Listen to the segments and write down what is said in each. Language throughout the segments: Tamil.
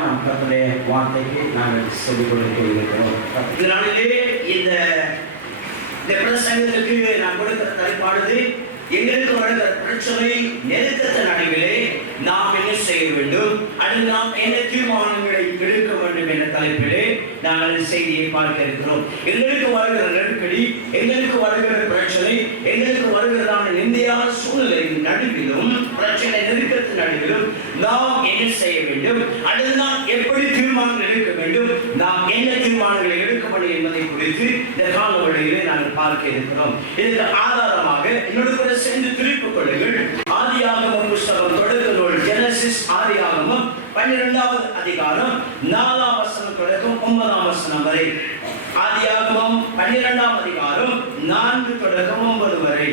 நாம் கர்த்தருடைய வார்த்தைக்கு நாங்கள் சொல்லிக் கொண்டிருக்கிறோம். இதனாலே இந்த பிரசங்கத்துக்கு நான் கொடுக்கிற தலைப்பாடு எங்களுக்கு வருகிற பிரச்சனை நெருக்கத்தின் நடுவிலே நாம் என்ன செய்ய வேண்டும், அது நாம் என்ன தீர்மானங்களை எடுக்க வேண்டும் என்ற தலைப்பிலே நாங்கள் செய்தியை பார்க்க இருக்கிறோம். எங்களுக்கு வருகிற நெருக்கடி, எங்களுக்கு வருகிற பிரச்சனை, எங்களுக்கு வருகிறதான நிந்தையான சூழ்நிலையின் நடுவிலும், பிரச்சனை நெருக்கத்தின் நடுவிலும் நாம் என்ன செய்ய வேண்டும், அல்லது நாம் எப்படி தீர்மானங்கள் எடுக்க வேண்டும், நாம் என்ன தீர்மானங்களை எடுக்க வேண்டும் என்பதை குறித்து இந்த காலவழியிலே நாங்கள் பார்க்க இருக்கிறோம். இதற்கு ஆதாரமாக என்னோடு கூட சேர்ந்து திருப்பிக் கொள்ளுங்கள். ஆதியாகமம் புஸ்தகம் தொடக்க நூல் ஜெனசிஸ் ஆதியாகமம் 12வது அதிகாரம் 4ஆம் வசனம் தொடக்கம் 9ஆம் வசனம் வரை. ஆதியாகமம் 12ஆம் அதிகாரம் 4 தொடக்கம் 9 வரை.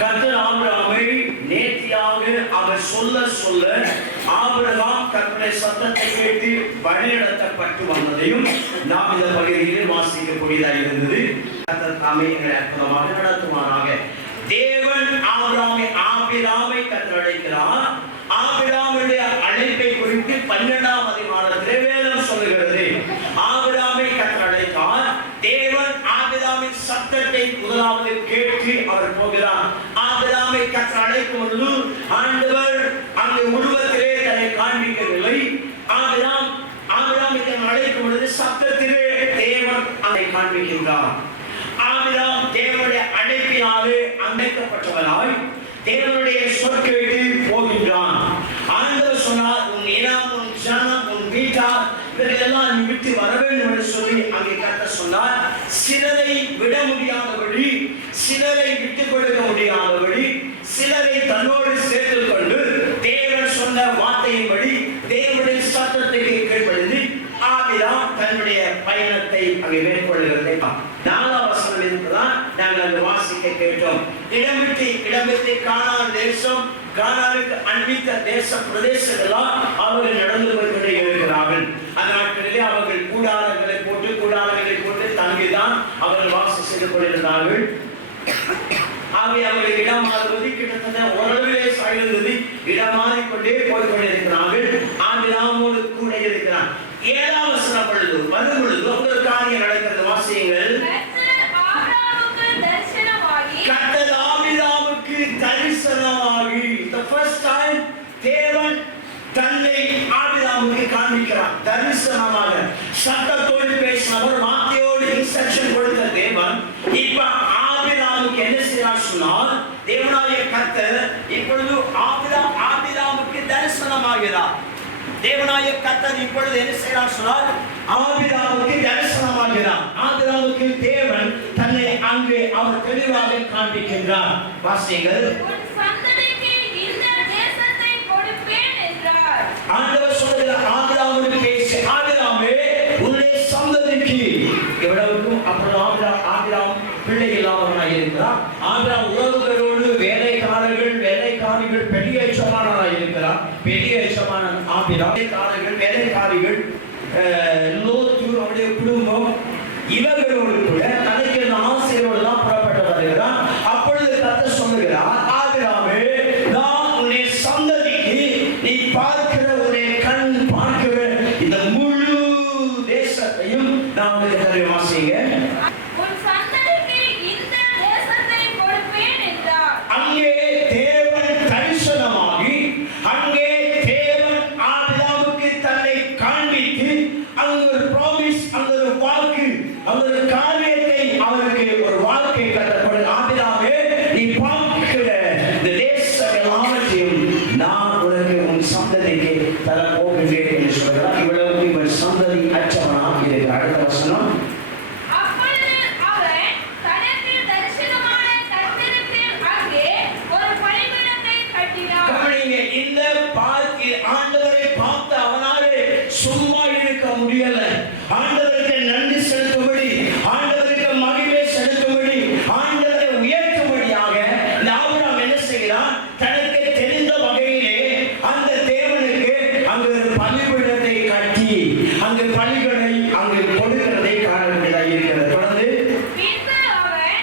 கர்த்தர் ஆபிரகாமை நேர்த்தியாக அவர் சொல்ல சொல்ல ஆபிரகாம் கர்த்தருடைய சத்தத்தை கேட்டு வழிநடத்தப்பட்டு வந்ததையும் நாம் இந்த பகுதியில் வாசிக்கக்கூடியதாக இருந்தது. கர்த்தர் தாமே எங்களை அற்புதமாக நடத்துவாராக. தேவன் ஆபிரகாமை கர்த்தர் அழைக்கிறார். ஆபிரகாமுடைய அழைப்பை குறித்து 12ஆம் அதிகாரத்திலே வேதம் சொல்லுகிறது. ஆபிரகாமை கர்த்தர் அழைத்தார். தேவன் ஆபிரகாமின் சத்தத்தை முதலாவது கேட்டு அவர் போகிறார். ஆபிரகாமை கர்த்தர் அழைக்கும் பொழுது ஆண்டவர் அங்கே உருவத்திலே தன்னை காண்பிக்கவில்லை. ஆபிரகாமை அழைக்கும் பொழுது சத்தத்திலே தேவன் அதை காண்பிக்கின்றார். ஆபிரகாம் தேவனுடைய அழைப்பினாலே அழைக்கப்பட்டவனாய் தேவனுடைய சொற்கேட்டு போகின்றான். ஆண்டவர் சொன்னார், உன் இனம், உன் ஜனம், உன் வீட்டார் இவர்களெல்லாம் நீ விட்டு வர வேண்டும் என்று சொல்லி அங்கே கர்த்தர் சொன்னார். சிலரை விட முடியாதபடி, சிலரை விட்டுக் கொடுக்க முடியாதபடி, சிலரை தன்னோடு சேர்த்துக் கொண்டு தேவன் சொன்ன வார்த்தையின்படி தேவனுடைய சத்தத்துக்கு கீழ்ப்படிந்து ஆபிரகாம் தன்னுடைய பயணத்தை அங்கே மேற்கொள்கிறதை 4ஆம் வசனம் இருந்துதான் நாங்கள் அங்கு வாசிக்க கேட்டோம். இடம்பெற்று கானான் தேசம், கானானுக்கு அண்மித்த தேச பிரதேசங்களால் அவர்கள் நடந்து கொண்டே இருக்கிறார்கள். அந்த நாட்களிலே அவர்கள் கூடாரங்களை போட்டு தங்கிதான் அவர்கள் வாசம் செய்து கொண்டிருந்தார்கள். ஆகவே அவர்கள் இடம் மாறுவது கிட்டத்தட்ட ஓரளவிலே சாய்ந்தது. இடம் மாறிக்கொண்டே போய்கொண்டிருக்கிறார்கள். ஆபிரகாமோடு கூட இருக்கிறார். 7ஆம் வசனம் வரும் பொழுது ஒரு காரியம் நடக்கிறது. வாசியுங்கள். கர்த்தர் ஆபிரகாமுக்கு தரிசனமாகி, the first time தேவன் தன்னை ஆபிரகாமுக்கு காண்பிக்கிறார். தரிசனமாக சத்தத்தோடு பேசினவர், வார்த்தையோடு இன்ஸ்ட்ரக்ஷன் கொடுத்த தேவன் இப்ப ஆபிரகாமுக்கு என்ன செய்யறார் சொன்னால், தேவனாகிய கர்த்தர் இப்பொழுது ஆபிரகாமுக்கு தரிசனமாகிறார். தேவனாகிய கர்த்தர் இப்பொழுது என்ன செய்யறார் சொன்னால், ஆபிரகாமுக்கு தரிசனமாகிறார். ஆபிரகாமுக்கு தேவன் தன்னை அங்கே அவர் தெளிவாக காண்பிக்கின்றார். வாசியுங்கள். ஆண்டவர் சொல்லுகிறார் ஆபிரகாமோடு பேசி ஆபிரகாமே உன்னுடைய சந்ததிக்கு எவ்வளவுக்கும் அப்புறம் ஆபிரகாம் பிள்ளை இல்லாதவனாய் இருக்கிறார். ஆபிரகாம் உறவுகளோடு வேலைக்காரிகள் பெரிய எஜமானனாய் இருக்கிறார். பெரிய எஜமானன் ஆபிரகாம். வேலைக்காரிகள் லோத்து அவருடைய குடும்பம் இவர்களோடு கூட தனக்கு ஆசையோடு தான் புறப்பட்டு வருகிறார். அப்பொழுது கர்த்தர் சொல்லுகிறார் ஆபிரகாமே நான் உன்னுடைய சந்ததிக்கு நீ பார்க்கிற உன்னுடைய கண் பார்க்கிற இந்த முழு தேசத்தையும் நான் உங்களுக்கு தருவேன். வாசிங்க. உன் சந்ததிக்கு இந்த தேசத்தை கொடுப்பேன் என்றார். அங்கே தேவன் தரிசனமாகி அங்கே தேவன் ஆபிரகாமுக்கு தன்னை காண்பித்து அங்கு ஒரு ப்ராமிஸ், அங்கு ஒரு வாக்கு, அங்கு ஒரு காரியத்தை அவருக்கு ஒரு வாழ்க்கை கட்டப்படும். ஆபிரகாமே நீ பார்க்கிற இந்த தேசம் எல்லாவற்றையும் நான் உனக்கு உன் சந்ததிக்கு தரப்போகிறேன் என்று சொல்கிறார். இவ்வளவு இவர் சந்ததி அற்றவனாக இருக்கிறார். அடுத்த வசனம். அப்பொழுது அவன் தனக்கு தரிசனமான கர்த்தருக்கு அங்கே ஒரு பலிபீடத்தை கட்டினான். கவனிங்க, இந்த ஆண்டவரை பார்த்து அவனாலே சும்மா இருக்க முடியல. ஆண்டவருக்கு நன்றி செலுத்தும்படி, ஆண்டவருக்கு மகிமை செலுத்தும்படி, ஆண்டவரை உயர்த்தும்படியாக ஆபிரகாம் என்ன செய்கிறான்? தனக்கு தெரிந்த வகையிலே அந்த தேவனுக்கு அங்கு ஒரு பலிபீடத்தை கட்டி அங்கு பலிகளை அங்கு கொடுக்கிறதை காண வேண்டியதாக இருக்கிறது. தொடர்ந்து பின்பு அவன்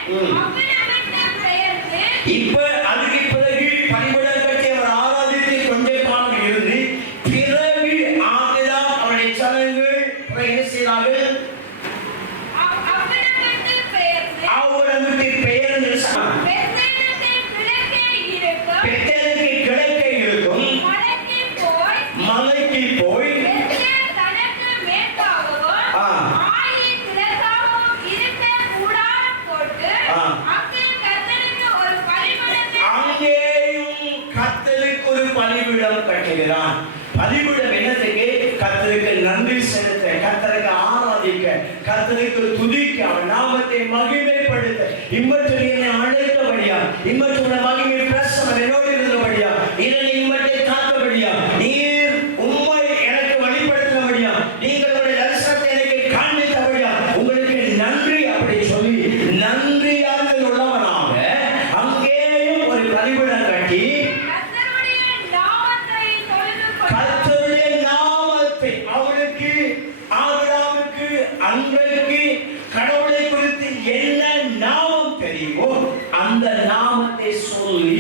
அவ்விடமிட்டு பெயர்ந்து இப்ப அதுக்கு பிறகு பலிபீடம் கட்டி அவர் ஆராதித்து கொண்டே காலம் இருந்து பிறகு ஆபிரகாம் அவருடைய ஜனங்கள் என்ன செய்தார்கள்? அவ்விடமிட்டு பெயர்ந்து அவருக்கு பெயர் பெத்தேலுக்கு கிழக்கே இருக்கும் மலைக்கு போய் பெத்தேல் தனக்கு மேற்காகவும் ஆயி கிழக்காகவும் இருக்க கூடாரம் போட்டு அங்கே கர்த்தருக்கு ஒரு பலிபீடத்தை அங்கேயும் கர்த்தருக்கு ஒரு பலிபீடம் கட்டுகிறான். பலிபீடம் என்னத்துக்கு? கர்த்தருக்கு நன்றி செலுத்த, கர்த்தருக்கு ஆராதிக்க, கர்த்தருக்கு துதிக்க, அவர் நாமத்தை மகிமைப்படுத்த, இம்மற்ற என்னை அழைத்தபடியா, இம்மற்ற மகிமை பிரசனம் என்னோடு இருந்தபடியா, என்னை இம்மற்றை காத்தபடியா, நீர் உண்மை எனக்கு வெளிப்படுத்தபடியா, நீங்கள் உங்களுடைய தரிசனத்தை எனக்கு காண்பித்தபடியா உங்களுக்கு நன்றி அப்படி சொல்லி நன்றியாக உள்ளவனாக அங்கேயும் ஒரு பலிபீடம் கட்டி கர்த்தருடைய நாமத்தை அவருக்கு ஆபிரகாமுக்கு அன்றைக்கு கடவுளை குறித்து என்ன நாமம் தெரியுமோ அந்த நாமத்தை சொல்லி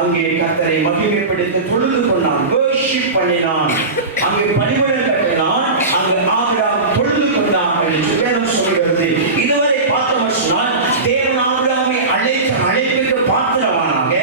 அங்கே கர்த்தரை மகிமைப்படுத்தி தொழுது கொண்டான், வர்ஷிப் பண்ணினான். அங்கே பலிபீடம் கட்டினான், அங்கு ஆபிரகாம் தொழுது கொண்டான் என்று வேதம் சொல்கிறது. இதுவரை பார்த்தோம் சொன்னால் தேவன் ஆபிரகாமை அழைப்பிற்கு பாத்திரவானாக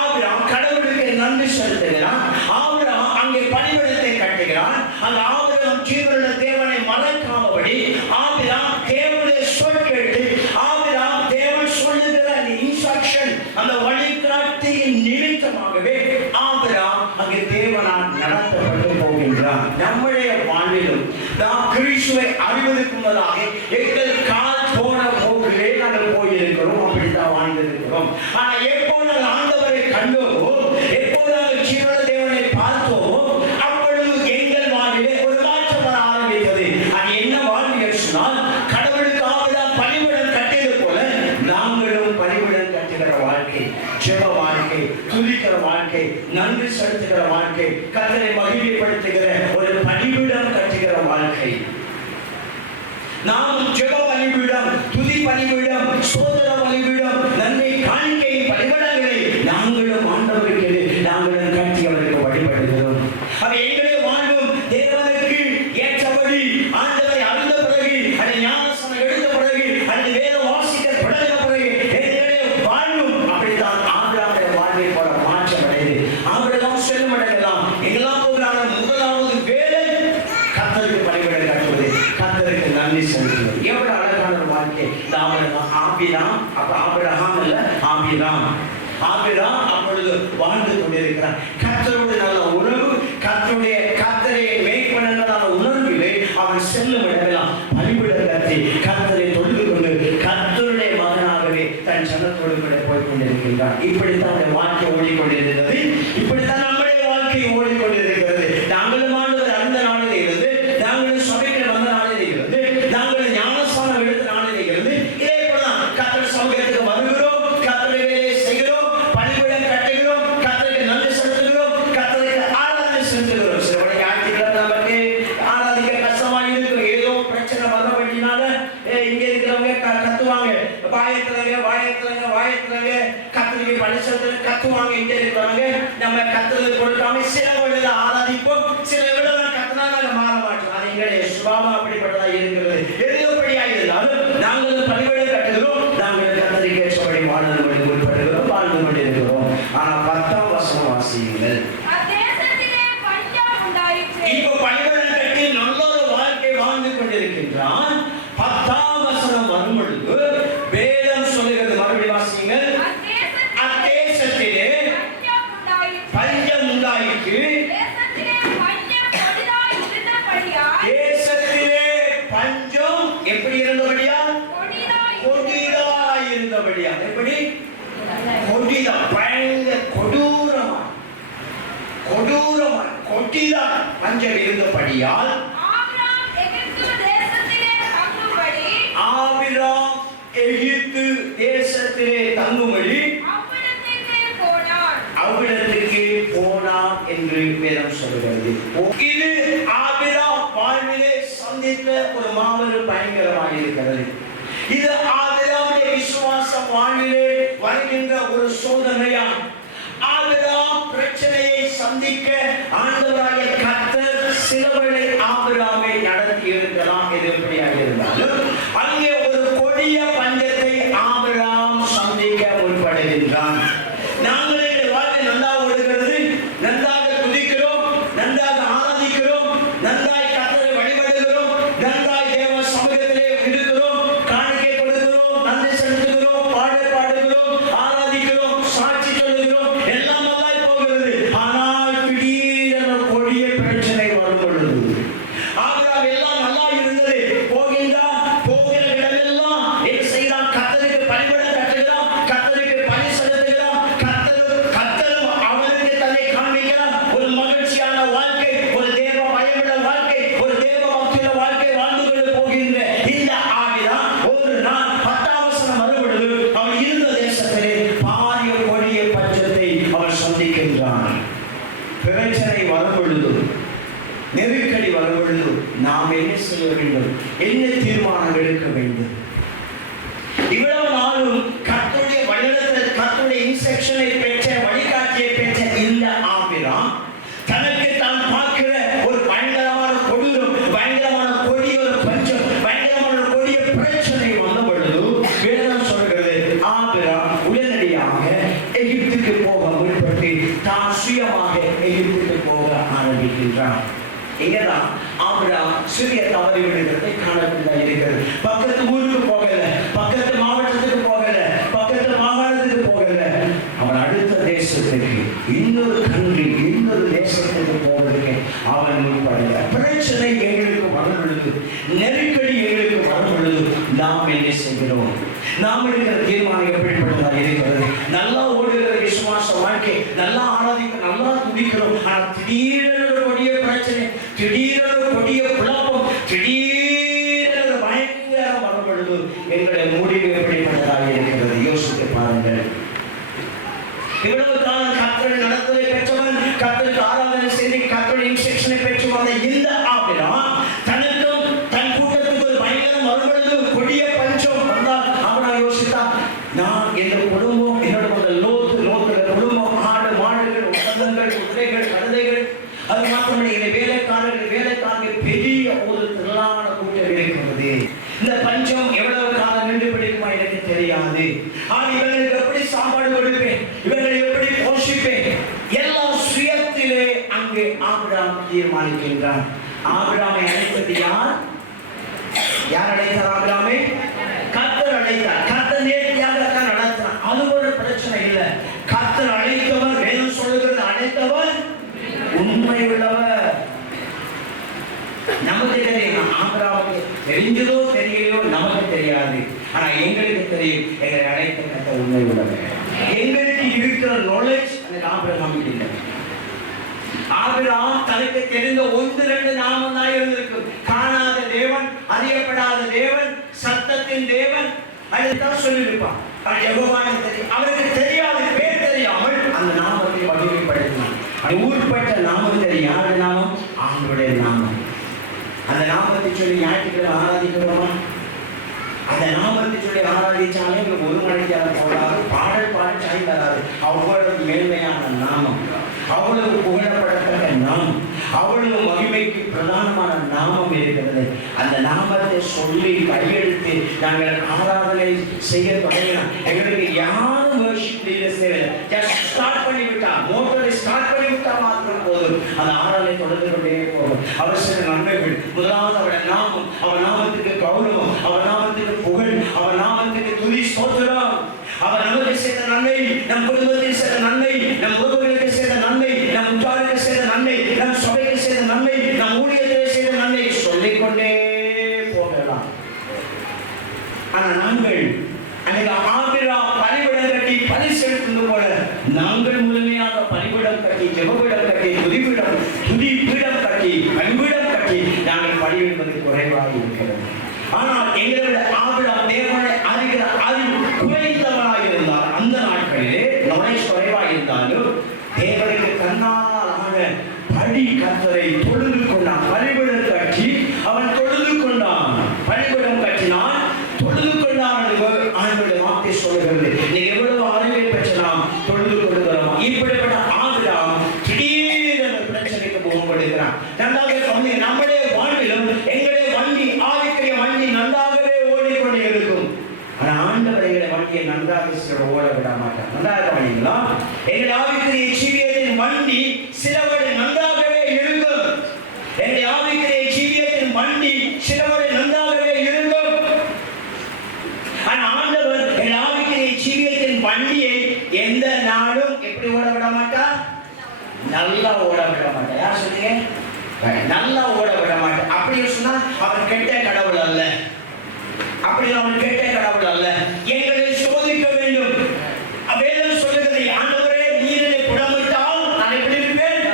ஆபிரகாம் கடவுளுக்கு நன்றி செலுத்துகிறான். ஆபிரகாம் அங்கே பலிபீடத்தை கட்டுகிறான். அந்த ஆபிரகாம் ஜீவனுள்ள தேவனை மறக்காதபடி ஆபிரகாம் தேவனுடைய சொல் கேட்டு ஆபிரகாம் தேவன் சொல்லுகிற அந்த இன்ஸ்ட்ரக்ஷன், அந்த வழிகாட்டியின் நிமித்தமாகவே ஆபிரகாம் அங்கே தேவனால் நடத்தப்பட்டு போகின்றான். நம்முடைய வாழ்விலும் நாம் கிறிஸ்துவை அறிவதற்கு முன்னதாக எங்கள் கால் போன போக்கிலே நாங்கள் போயிருக்கிறோம், அப்படித்தான் வாழ்ந்திருக்கிறோம். ஆனால் எப்போ நாங்கள் ஆண்டவரை கண்டோமோ, எப்போ நாங்கள் ஜீவன தேவனை பார்த்தோமோ, அப்பொழுது எங்கள் வாழ்விலே ஒரு மாற்றம் வர ஆரம்பித்தது. அது என்ன வாழ்வு சொன்னால் கடவுளுக்கு ஆபிரகாம் பலிபீடம் கட்டியது போல நாங்களும் பலிபீடம் கட்டுகிற வாழ்க்கை, ஜெப வாழ்க்கை, துதிக்கிற வாழ்க்கை, நன்றி செலுத்துகிற வாழ்க்கை, கர்த்தரை மகிமைப்படுத்துகிற ஒரு பலிபீடம் கட்டுகிற வாழ்க்கை. நாம் ஜெப பலிபீடம், துதி பலிபீடம், சோதர பலிபீடம், நன்மை காணிக்கை பலிபீடங்களை நாங்களும் ஆண்டவருக்கு நாங்களும் கட்டி அவருக்கு வழிபடுகிறோம். அவை எங்களுடைய வாழ்வும் தேவனுக்கு ஏற்றபடி ஆண்டவரை அறிந்த பிறகு, அந்த ஞானஸ்நானம் எடுத்த பிறகு, அந்த வேதம் வாசிக்க தொடங்கின பிறகு எங்களுடைய வாழ்வும் அப்படித்தான் ஆபிரகாமுடைய வாழ்வை போல மாற்றமடைந்து ஆபிரகாம் செல்லும் இடமெல்லாம் எங்கெல்லாம் போகிறார்கள் முதலாவது வேலை கர்த்தருக்கு பலிபீடம் கட்டுவது, கர்த்தருக்கு நன்றி செலுத்துவது. எவ்வளவு அழகான ஒரு வாழ்க்கை. இந்த ஆபிரகாம் அப்ப ஆபிரகாம் இல்ல ஆபிரகாம் அப்பொழுது வாழ்ந்து கொண்டிருக்கிறார். கர்த்தரோடு நல்ல உறவு, கர்த்தரை மேய்ப்பனதான உணர்விலே அவன் செல்லும் இடமெல்லாம் பலிபீடம் கட்டி கர்த்தரை தொழுது கொண்டு கர்த்தருடைய மகனாகவே தன் ஜனத்தோடு கூட போய் கொண்டிருக்கின்றார். இப்படித்தான் வாழ்க்கை ஓடிக்கொண்டிருக்கிறது. இப்படித்தான் நம்முடைய வாழ்க்கை ஓடிக்கொண்டிருக்கிறது. நாங்கள் வாயத்துறாங்க கத்தருக்கு பரிசுத்தம் கத்துவாங்க இருக்கிறாங்க. நம்ம கத்தருக்கு கொடுக்காம சில வேளையில ஆராதிப்போம், சில வேளையில கத்தனா நாங்க மாற மாட்டோம். அது எங்களுடைய சுபாவம் அப்படிப்பட்டதா இருக்கிறது. எதிர்ப்படியா இருந்தாலும் நாங்கள் பணிவிடை கட்டுகிறோம், நாங்கள் கத்தருக்கு ஏற்றபடி வாழ்ந்து கொண்டிருக்கிறோம், வாழ்ந்து கொண்டிருக்கிறோம். ஆனா 10ஆம் வசனம் வாசியுங்கள். இப்போ பணிவிடை கட்டி நல்ல ஒரு வாழ்க்கை வாழ்ந்து கொண்டிருக்கின்றான். 10ஆம் வசனம் வரும் பொழுது வேதம் சொல்லுகிறது, மறுபடியும் வாசியுங்கள். அத்தேசத்திலே பஞ்சம் உண்டாயிற்று. தேசத்திலே பஞ்சம் எப்படி இருந்தபடியா? கொடிதாய் இருந்தபடியா. எப்படி? கொடிதா, பயங்கர கொடூரமா கொடிதா பஞ்சம் இருந்தபடியால் ஆபிரகாம் எகிப்து தேசத்திலே தங்கும்படி அவ்விடத்துக்கு போனான் என்று வேதம் சொல்கிறது. இது ஆபிரகாம் வாழ்விலே சந்தித்த ஒரு மாபெரும் பயங்கரமாக இருக்கிறது. இது ஆபிரகாமுடைய விசுவாச வாழ்விலே வருகின்ற ஒரு சோதனையா. ஆபிரகாம் பிரச்சனையை சந்திக்க ஆண்டவராகிய கர்த்தர் சிலவரை ஆபிரகாமை நடத்தி இருக்கலாம். இது எப்படியாக இருந்தாலும் அங்கே ஒரு கொடிய பஞ்சத்தை ஆபிரகாம் சந்திக்க முற்படுகின்றான். நாங்கள் இந்த வாழ்க்கை நல்லா ஓடுகிறது, நன்றாக துதிக்கிறோம், நன்றாக ஆராதிக்கிறோம், நன்றாய் கர்த்தரை வழிபடுகிறோம், நன்றாய் தேவ சமூகத்திலே இருக்கிறோம், காணிக்கை கொடுக்கிறோம், நன்றி செலுத்துகிறோம், பாடுகிறோம், ஆராதிக்கிறோம், சாட்சி சொல்லுகிறோம், எல்லாம் நல்லாய் போகிறது. ஆனால் திடீரென கொடிய பிரச்சனை வரும் பொழுது ஆபிரகாம் எல்லாம் நல்லா இருந்தது. போகிற இடமெல்லாம் என்ன செய்தான்? கர்த்தருக்கு பணிவிட கட்டுகிறான், கர்த்தருக்கு பணி செலுத்துகிறான், கர்த்தரும் அவனுக்கு தன்னை காண்பிக்கிறான். ஒரு மகிழ்ச்சியான வாழ்க்கை, ஒரு தேவ பயமுள்ள வாழ்க்கை, ஒரு தேவ பக்தியுள்ள வாழ்க்கை வாழ்ந்து கொண்டு போகின்ற இந்த ஆபிரகாம் ஒரு நாள் 10ஆம் வசனம் வரும் பொழுது அவன் இருந்த தேசத்திலே பாரிய கொடிய பஞ்சத்தை அவன் சந்திக்கின்றான். பிரச்சனை வரும் பொழுது, நெருக்கடி வரும் பொழுது நாம் என்ன செய்ய வேண்டும்? என்ன தீர்மானம் எடுக்க வேண்டும்? இவ்வளவு நாளும் கர்த்தருடைய வழிநடத்தல், கர்த்தருடைய இன்ஸ்ட்ரக்ஷனை பெற்ற, வழிகாட்டியை பெற்ற இந்த ஆபிரகாம் தனக்கு தான் பார்க்கிற ஒரு பயங்கரமான கொடூரம், பயங்கரமான கொடிய ஒரு பஞ்சம், பயங்கரமான கொடிய பிரச்சனை வந்த பொழுது வேதம் சொல்கிறது ஆபிரகாம் உடனடியாக எகிப்துக்கு போக முற்பட்டு தான் சுயமாக எகிப்துக்கு போக ஆரம்பிக்கின்றான். இங்கதான் ஆபிரகாம் சிறிய தவறி விடுகிறதை காணக்கூடியதாக இருக்கிறது. பக்கத்து ஊருக்கு போகல, பக்கத்து மாவட்டத்துக்கு போகல, பக்கத்து மாகாணத்துக்கு போகல, அவன் அடுத்த தேசத்துக்கு, இன்னொரு கண்ட்ரி, இன்னொரு தேசத்துக்கு போவதற்கு அவன் முற்படல. பிரச்சனை எங்களுக்கு வரும் பொழுது, நெருக்கடி எங்களுக்கு வரும் பொழுது நாம் என்ன செய்கிறோம்? நாம் எடுக்கிற தீர்மானம் எப்படிப்பட்டதாக இருக்கிறது? நல்லா ஓடுகிற விசுவாச வாழ்க்கை, நல்லா ஆராதிக்க, நல்லா துதிக்கிறோம். ஆனால் திடீரென கொடிய பிரச்சனை, திடீரென கொடிய குழப்பம், திடீரென பயங்கரம் வரும் பொழுது எங்களுடைய முடிவு எப்படிப்பட்டதாக இருக்கிறது? யோசித்து பாருங்கள். இவ்வளவு காலம் கர்த்தரை நடத்தலை பெற்றவன், கர்த்தருக்கு ஆராதனை செய்து கர்த்தருடைய இன்ஸ்ட்ரக்ஷனை பெற்று வந்த இந்த ஆபிரகாம் தனக்கும் தன் கூட்டத்துக்கு ஒரு பயங்கரம் வரும் பொழுது, கொடிய பஞ்சம் வந்தால் அவன் யோசித்தான், நான் என் குடும்பம், என்னோட லோத்து குடும்பம், ஆடு மாடுகள், ஒப்பந்தங்கள், குதிரைகள், கழுதைகள், அது மாத்திரமல்ல என்னை வேலைக்காரர்கள் பெரிய ஒரு திரளான கூட்டம் இருக்கிறது. இந்த பஞ்சம் எவ்வளவு காலம் நின்று பிடிக்குமா எனக்கு தெரியாது. இவங்களுக்கு எப்படி சாப்பாடு கொடுப்பேன், இவங்களை எப்படி போஷிப்பேன், எல்லாம் சுயத்திலே அங்கே ஆபிரகாம் தீர்மானிக்கின்றான். ஆபிரகாமை அழைத்தது யார்? யார் அழைத்தார் ஆபிரகாமை? கர்த்தர் அழைத்தார். கர்த்தர் நேர்த்தியாக தான் நடத்தினார். அது ஒரு பிரச்சனை இல்லை. கர்த்தர் அழைத்தவர், வேதம் சொல்லுகிறது, அழைத்தவர் உண்மை உள்ளவர். நமக்கு தெரியும், ஆபிரகாமுக்கு தெரிஞ்சதோ தெரியலையோ நமக்கு தெரியாது. ஆனா எங்களுக்கு தெரியும், எங்களை அழைத்த கர்த்தர் உண்மை உள்ளவர். எங்களுக்கு இருக்கிற நாலேஜ் அந்த ஆபிரகாம் இல்லை. ஆபிரகாம் தனக்கு தெரிந்த 1-2 நாமம் தான் இருந்திருக்கும். காணாத தேவன், அறியப்படாத தேவன், சத்தத்தின் தேவன், அதுதான் சொல்லியிருப்பான். அவருக்கு தெரியாத பேர் தெரியாமல் அந்த நாமத்தை வடிவமைப்படுத்தினான். ஊர்பட்ட நாமம் தெரியும். யாருடைய நாமம்? ஆண்டவருடைய நாமம். அந்த நாமத்தை சொல்லி ஞாயிற்றுக்கிழமை ஆராதிக்கிறோமா? அந்த நாமத்தை சொல்லி ஆராதிச்சாலே ஒரு மணிக்காக போடாது, பாடல் பாடல் சாய் வராது. அவ்வளவு மேன்மையான நாமம், அவ்வளவு புகழப்படத்தக்க நாமம், அவ்வளவு மகிமைக்கு பிரதானமான நாமம் இருக்கிறது. அந்த நாமத்தை சொல்லி கையெழுத்து நாங்கள் ஆராதனை செய்ய தொடங்கினோம். எங்களுக்கு யாரும் வர்ஷிப் லீடர்ஸ் தேவையில்லை. ஜஸ்ட் ஸ்டார்ட் பண்ணிவிட்டா, மோட்டரை ஸ்டார்ட் பண்ணிவிட்டா மாத்திரம் போதும். அந்த ஆராதனை தொடர்ந்து கொண்டே போகும். அவர் சில நன்மைகள். முதலாவது அவருடைய நாமம், அவர் நாமத்துக்கு கௌரவம், அவர் நாமத்துக்கு புகழ், அவர் நாமத்துக்கு துதி ஸ்தோத்திரம். அவர் நமக்கு செய்த நன்மை, நம் குடும்பத்தில் செய்த நன்மை, நம் உறவுகளுக்கு செய்த நன்மை, நம் உற்றாருக்கு செய்த நன்மை, நம் சபைக்கு செய்த நன்மை, நம் ஊழியத்தில் செய்த நன்மை சொல்லிக்கொண்டே போகலாம். ஆனா நாங்கள் அன்னைக்கு ஆபிரகாம் பலிபீடம் கட்டி பலி செலுத்துவது போல நாங்கள் முழுமையாக பலிபீடம் கட்டி, ஜெபபீடம் கட்டி, துதிபீடம் கட்டி, பலிபீடம் கட்டி நாங்கள் பலியிடுவது குறைவாக இருக்கிறது. ஆனால் எங்களுடைய ஆபிரகாம் தேவனை அறிகிற அறிவு குறைந்தவனாக இருந்தார். அந்த நாட்களிலே நாலேஜ் குறைவாக இருந்தாலும் தேவனுக்கு கண்ணால் ஆன படி கர்த்தரை தொழுது கொண்டான். பலிபீடம் கட்டி அவன் தொழுது கொண்டான். பலிபீடம் கட்டினான், தொழுது கொண்டான் என்று ஆண்டவருடைய வார்த்தை சொல்கிறது. நீ எவ்வளவு அறிவை பெற்ற நாம் தொழுது கொள்கிறோம். இப்படிப்பட்ட ஆபிரகாம் திடீரென பிரச்சனைக்கு போகப்படுகிறான். நன்றாக சொன்னேன், நம்முடைய வாழ்விலும் எங்களுடைய வண்டி, ஆவிக்குரிய வண்டி நன்றாகவே ஓடிக்கொண்டே இருக்கும். ஆனா ஆண்டவர் எங்களுடைய வண்டியை நன்றாக ஓட விட மாட்டார். நன்றாக கவனிங்களா? எங்களுடைய ஆவிக்குரிய ஜீவியத்தின் வண்டி சிலவரை நன்றாகவே இருக்கும். எங்களுடைய ஆவிக்குரிய ஜீவியத்தின் வண்டி சிலவரை நன்றாகவே இருக்கும். ஆனா ஆண்டவர் எங்களுடைய ஆவிக்குரிய ஜீவியத்தின் வண்டியை எந்த நாளும் எப்படி ஓட விட மாட்டார்? நல்லா ஓட விட மாட்டார். யார் சொன்னீங்க? நல்லா ஓட விட மாட்டார். அப்படின்னு சொன்னா அவர் கெட்ட கடவுள் அல்ல. அப்படி அவன் கெட்ட கடவுள் அல்ல. எங்களை சோதிக்க வேண்டும். வேதம் சொல்லுகிறது, ஆண்டவரே நீர் என்னை புடமிட்டால் நான் எப்படி இருப்பேன்?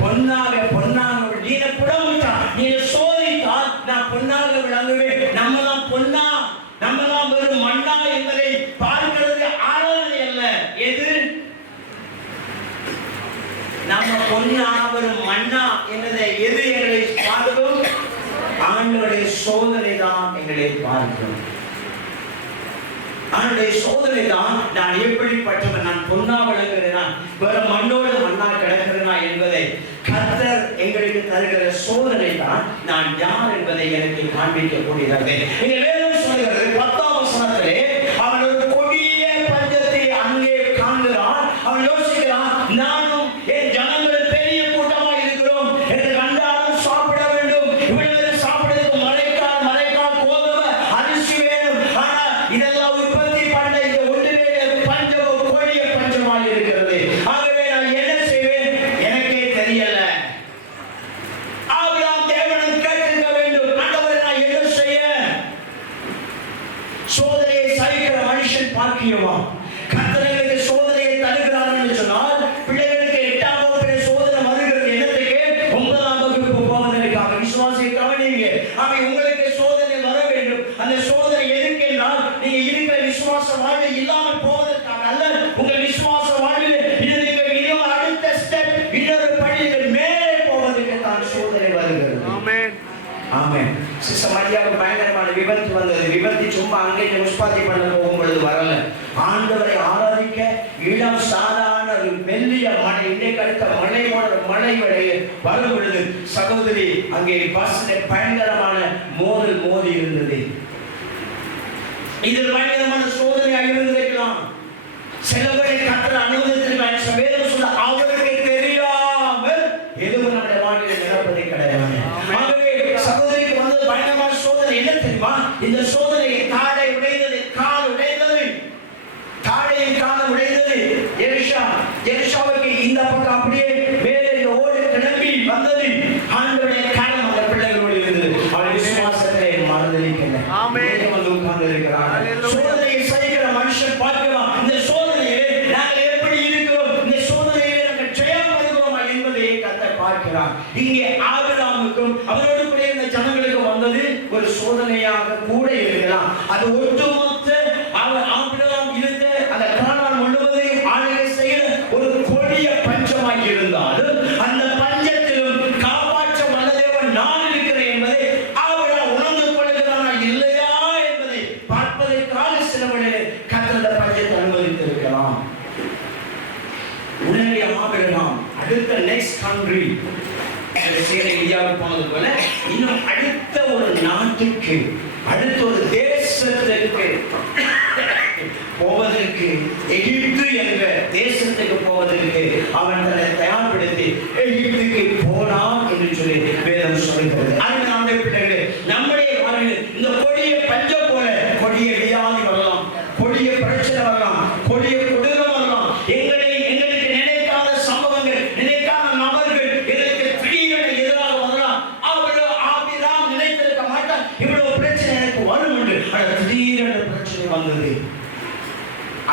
பொன்னாக நீரை புடமிட்டால், நீரை சோதித்தால் நான் பொன்னாக விளங்குவேன். நம்மலாம் பொன்னா, நம்மலாம் வெறும் மண்ணா என்பதை பார்க்கிறது ஆராதனை அல்ல. எது? நம்ம பொன்னா வெறும் மண்ணா என்பதை எது எங்களை பார்க்கும்? ஆண்டவருடைய சோதனை தான் எங்களை பார்க்கும். ஆண்டவருடைய சோதனை தான் நான் எப்படிப்பட்டவன், நான் பொன்னா விளங்குகிறேனா, வேற மண்ணோடு மண்ணா கிடக்கிறேனா என்பதை கர்த்தர் எங்களுக்கு தருகிற சோதனை தான் நான் யார் என்பதை எனக்கு காண்பிக்கக்கூடியது. இங்க வேதம் சொல்கிறது 10ஆம் வசனத்திலே அவன் ஒரு கொடிய பஞ்சத்தை அங்கே காண்கிறான். அவன் யோசிக்கிறான், நானும் என் ஜனங்கள் பெரிய கூட்டமாக இருக்கிறோம், என்று கண்டாலும் சாப்பிட வேண்டும், இவ்வளவு சாப்பிடுறதுக்கு மழைக்கால் கோதுமை அரிசி வேணும். ஆனா இதெல்லாம் உற்பத்தி பண்ண இந்த ஒன்றிலே பஞ்சம் கொடிய பஞ்சமாக இருக்கிறது. ஆகவே நான் என்ன செய்வேன் எனக்கே தெரியல. ஆபிரகாம் தேவனை கேட்டிருக்க வேண்டும், ஆண்டவரே நான் என்ன செய்ய? சோதனையை சகிக்கிற மனுஷன் பாக்கியமா? கர்த்தருக்கு சோதனையை தருகிறார் என்று சொன்னால் பிள்ளைகளுக்கு 8ஆம் வகுப்பிலே சோதனை வருகிறது. என்னத்துக்கு? 9ஆம் வகுப்பு போவதற்காக. விசுவாசியை கவனிங்க. ஆகவே உங்களுக்கு சோதனை வர வேண்டும். அந்த சோதனை எதுக்கு என்றால் நீங்க இருக்கிற விசுவாச வாழ்வு இல்லாமல் போவதற்காக அல்ல. உங்கள் விசுவாச வாழ்வில் இன்னும் அடுத்த ஸ்டெப், இன்னொரு படி மேலே போவதற்கு தான் சோதனை வருகிறது. ஆமென், ஆமென். சிசமரியாவுக்கு பயங்கரமான விபத்து வந்தது. விபத்து சும்மா அங்கே முஸ்பாத்தி பண்ண போகும்பொழுது வரல. ஆண்டவரை ஆராதிக்க இடம் சாதாரண ஒரு மெல்லிய மழை, இன்றைக்கு அடுத்த மழை வரும் பொழுது சகோதரி அங்கே பஸ்ல பயங்கரமான மோதி இருந்தது. இதில் பயங்கரமான சோதனையாக இருந்திருக்கலாம். சிலவரை கர்த்தர் அனுமதித்திருக்கிறார். வேதம் சொல்ல அவருக்கு தெரியாமல் எதுவும் நம்முடைய வாழ்க்கையில் நடப்பதை கிடையாது. ஆகவே சகோதரிக்கு வந்தது பயங்கரமான சோதனை. என்ன தெரியுமா? இந்த சோதனை தாடை உடைந்தது, கால் உடைந்தது, தாடையின் காலம் உடைந்தது. எலிஷாவுக்கு இந்த பக்கம் அப்படியே மேலே ஓடு கிளம்பி வந்தது. ஆண்டவருடைய காலம் அந்த பிள்ளைகளோடு இருந்தது. அவர் விசுவாசத்தை மறந்திருக்கல. ஆமென். வந்து உட்கார்ந்து இருக்கிறார். சோதனையை சகிக்கிற ஆபிரகாம் அடுத்த நெக்ஸ்ட் கண்ட்ரி இந்தியாவுக்கு போனது போல இன்னும் அடுத்த ஒரு நாட்டுக்கு, அடுத்த ஒரு தேசத்திற்கு போவதற்கு, எகிப்து என்ற தேசத்துக்கு போவதற்கு அவன் தன்னை தயார்படுத்தி எகிப்துக்கு போனான் என்று சொல்லி வேதம் சொல்கிறது. அதனால பிள்ளைகளே, நம்முடைய வாழ்வில் இந்த கொடிய பஞ்சம் போல கொடிய வியாதி வரலாம், கொடிய பிரச்சனை வரலாம், கொடிய கொடூரம் வரலாம். எங்களுக்கு நினைக்காத சம்பவங்கள், நினைக்காத நபர்கள் எங்களுக்கு திடீரென எதிராக வரலாம். ஆபிரகாம் நினைத்திருக்க மாட்டான் இவ்வளவு பிரச்சனை எனக்கு வரும் என்று. திடீரென பிரச்சனை வந்தது.